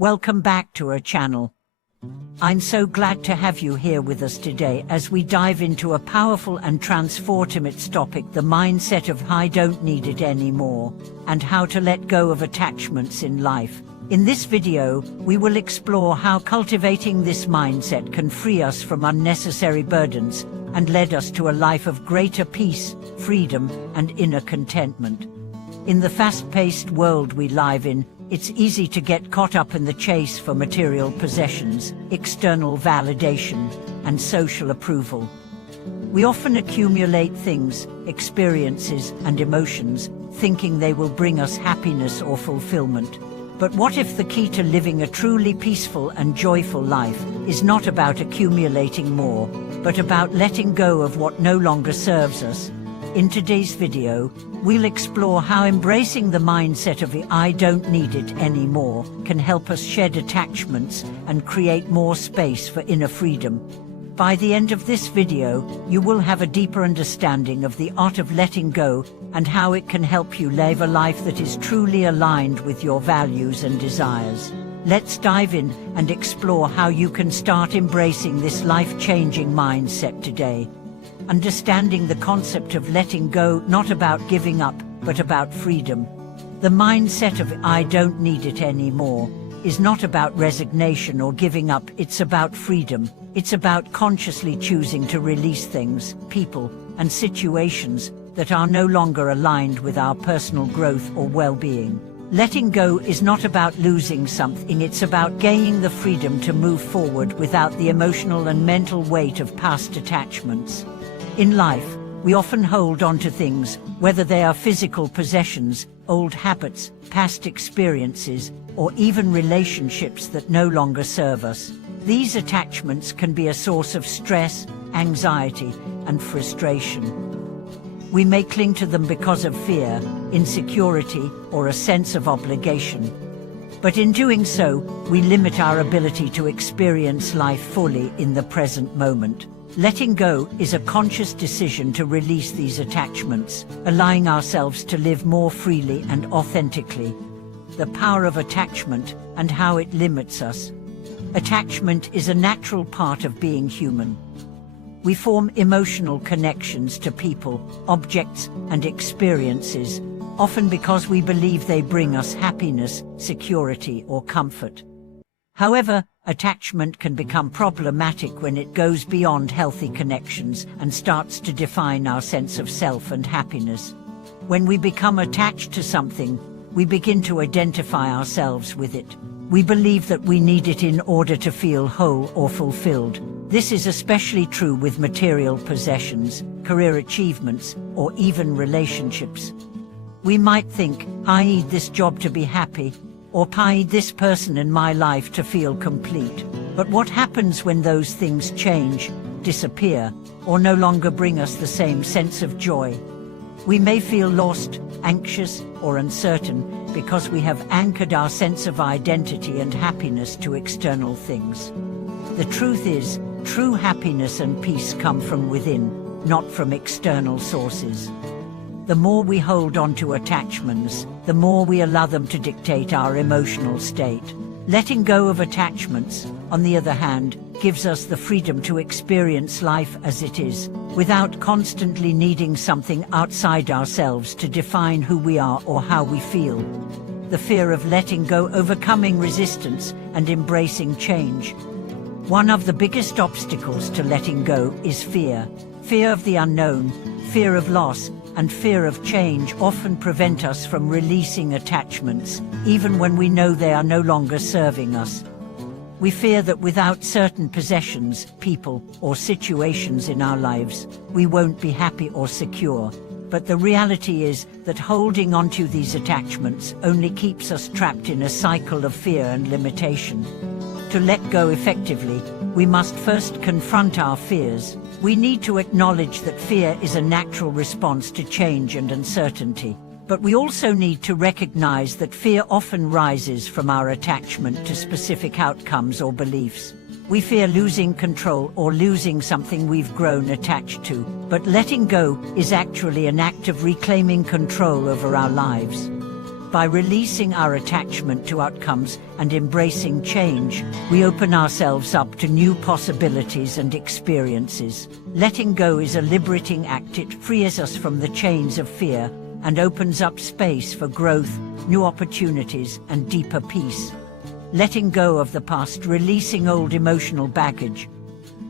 Welcome back to our channel. I'm so glad to have you here with us today as we dive into a powerful and transformative topic, the mindset of I don't need it anymore, and how to let go of attachments in life. In this video, we will explore how cultivating this mindset can free us from unnecessary burdens and lead us to a life of greater peace, freedom, and inner contentment. In the fast-paced world we live in, it's easy to get caught up in the chase for material possessions, external validation, and social approval. We often accumulate things, experiences, and emotions, thinking they will bring us happiness or fulfillment. But what if the key to living a truly peaceful and joyful life is not about accumulating more, but about letting go of what no longer serves us? In today's video, we'll explore how embracing the mindset of I don't need it anymore can help us shed attachments and create more space for inner freedom. By the end of this video, you will have a deeper understanding of the art of letting go and how it can help you live a life that is truly aligned with your values and desires. Let's dive in and explore how you can start embracing this life-changing mindset today. Understanding the concept of letting go, not about giving up, but about freedom. The mindset of I don't need it anymore is not about resignation or giving up, it's about freedom. It's about consciously choosing to release things, people, and situations that are no longer aligned with our personal growth or well-being. Letting go is not about losing something, it's about gaining the freedom to move forward without the emotional and mental weight of past attachments. In life, we often hold on to things, whether they are physical possessions, old habits, past experiences, or even relationships that no longer serve us. These attachments can be a source of stress, anxiety, and frustration. We may cling to them because of fear, insecurity, or a sense of obligation. But in doing so, we limit our ability to experience life fully in the present moment. Letting go is a conscious decision to release these attachments, allowing ourselves to live more freely and authentically. The power of attachment and how it limits us. Attachment is a natural part of being human. We form emotional connections to people, objects, and experiences, often because we believe they bring us happiness, security, or comfort. However, attachment can become problematic when it goes beyond healthy connections and starts to define our sense of self and happiness. When we become attached to something, we begin to identify ourselves with it. We believe that we need it in order to feel whole or fulfilled. This is especially true with material possessions, career achievements, or even relationships. We might think, I need this job to be happy, or I need this person in my life to feel complete. But what happens when those things change, disappear, or no longer bring us the same sense of joy? We may feel lost, anxious, or uncertain because we have anchored our sense of identity and happiness to external things. The truth is, true happiness and peace come from within, not from external sources. The more we hold on to attachments, the more we allow them to dictate our emotional state. Letting go of attachments, on the other hand, gives us the freedom to experience life as it is, without constantly needing something outside ourselves to define who we are or how we feel. The fear of letting go, overcoming resistance, and embracing change. One of the biggest obstacles to letting go is fear. Fear of the unknown, fear of loss, and fear of change often prevent us from releasing attachments, even when we know they are no longer serving us. We fear that without certain possessions, people, or situations in our lives, we won't be happy or secure. But the reality is that holding onto these attachments only keeps us trapped in a cycle of fear and limitation. To let go effectively, we must first confront our fears. We need to acknowledge that fear is a natural response to change and uncertainty. But we also need to recognize that fear often rises from our attachment to specific outcomes or beliefs. We fear losing control or losing something we've grown attached to, but letting go is actually an act of reclaiming control over our lives. By releasing our attachment to outcomes and embracing change, we open ourselves up to new possibilities and experiences. Letting go is a liberating act. It frees us from the chains of fear and opens up space for growth, new opportunities, and deeper peace. Letting go of the past, releasing old emotional baggage.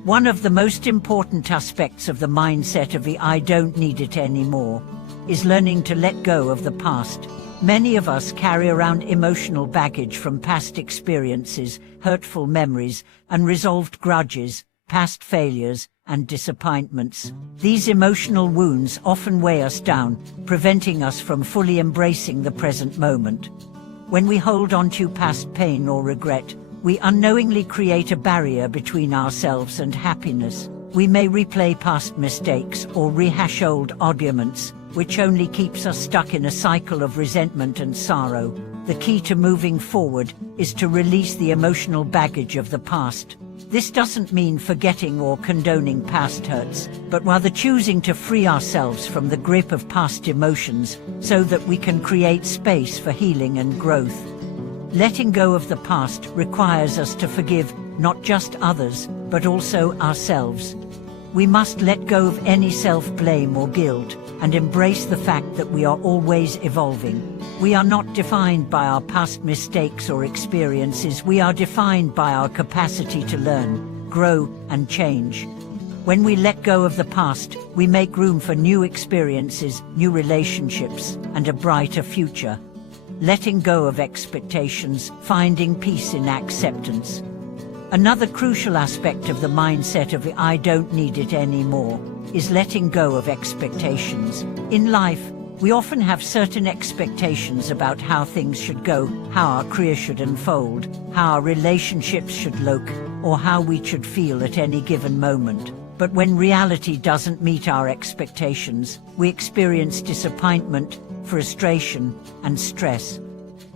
One of the most important aspects of the mindset of the "I don't need it anymore" is learning to let go of the past. Many of us carry around emotional baggage from past experiences, hurtful memories, unresolved grudges, past failures, and disappointments. These emotional wounds often weigh us down, preventing us from fully embracing the present moment. When we hold on to past pain or regret, we unknowingly create a barrier between ourselves and happiness. We may replay past mistakes or rehash old arguments, which only keeps us stuck in a cycle of resentment and sorrow. The key to moving forward is to release the emotional baggage of the past. This doesn't mean forgetting or condoning past hurts, but rather choosing to free ourselves from the grip of past emotions so that we can create space for healing and growth. Letting go of the past requires us to forgive not just others, but also ourselves. We must let go of any self-blame or guilt and embrace the fact that we are always evolving. We are not defined by our past mistakes or experiences. We are defined by our capacity to learn, grow, and change. When we let go of the past, we make room for new experiences, new relationships, and a brighter future. Letting go of expectations, finding peace in acceptance. Another crucial aspect of the mindset of "I don't need it anymore" is letting go of expectations. In life, we often have certain expectations about how things should go, how our career should unfold, how our relationships should look, or how we should feel at any given moment. But when reality doesn't meet our expectations, we experience disappointment, frustration, and stress.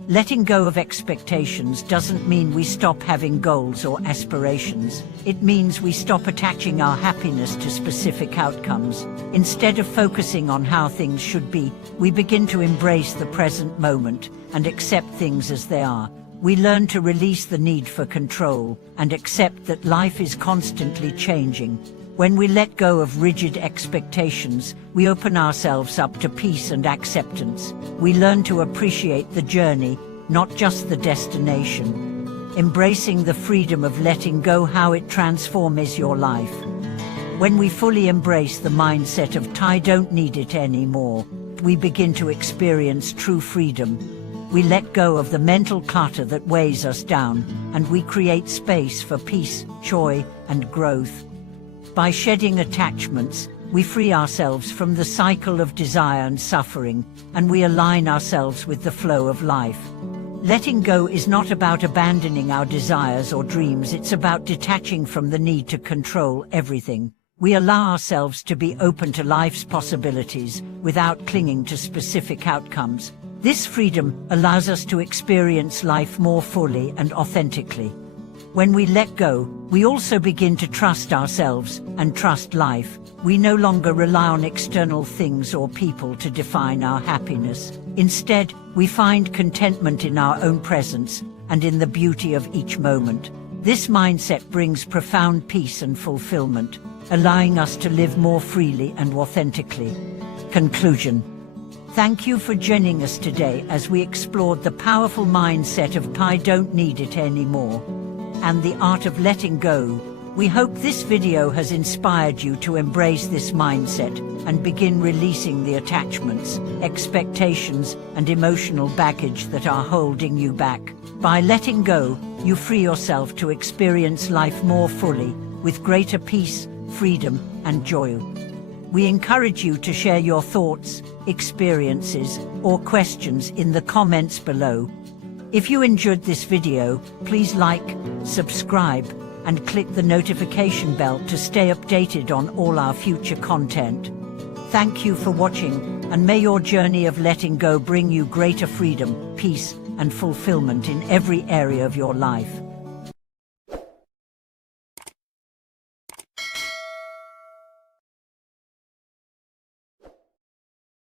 Letting go of expectations doesn't mean we stop having goals or aspirations. It means we stop attaching our happiness to specific outcomes. Instead of focusing on how things should be, we begin to embrace the present moment and accept things as they are. We learn to release the need for control and accept that life is constantly changing. When we let go of rigid expectations, we open ourselves up to peace and acceptance. We learn to appreciate the journey, not just the destination. Embracing the freedom of letting go, how it transforms your life. When we fully embrace the mindset of "I don't need it anymore," we begin to experience true freedom. We let go of the mental clutter that weighs us down, and we create space for peace, joy, and growth. By shedding attachments, we free ourselves from the cycle of desire and suffering, and we align ourselves with the flow of life. Letting go is not about abandoning our desires or dreams. It's about detaching from the need to control everything. We allow ourselves to be open to life's possibilities without clinging to specific outcomes. This freedom allows us to experience life more fully and authentically. When we let go, we also begin to trust ourselves and trust life. We no longer rely on external things or people to define our happiness. Instead, we find contentment in our own presence and in the beauty of each moment. This mindset brings profound peace and fulfillment, allowing us to live more freely and authentically. Conclusion. Thank you for joining us today as we explored the powerful mindset of "I don't need it anymore" and the art of letting go. We hope this video has inspired you to embrace this mindset and begin releasing the attachments, expectations, and emotional baggage that are holding you back. By letting go, you free yourself to experience life more fully, with greater peace, freedom, and joy. We encourage you to share your thoughts, experiences, or questions in the comments below. If you enjoyed this video, please like, subscribe, and click the notification bell to stay updated on all our future content. Thank you for watching, and may your journey of letting go bring you greater freedom, peace, and fulfillment in every area of your life.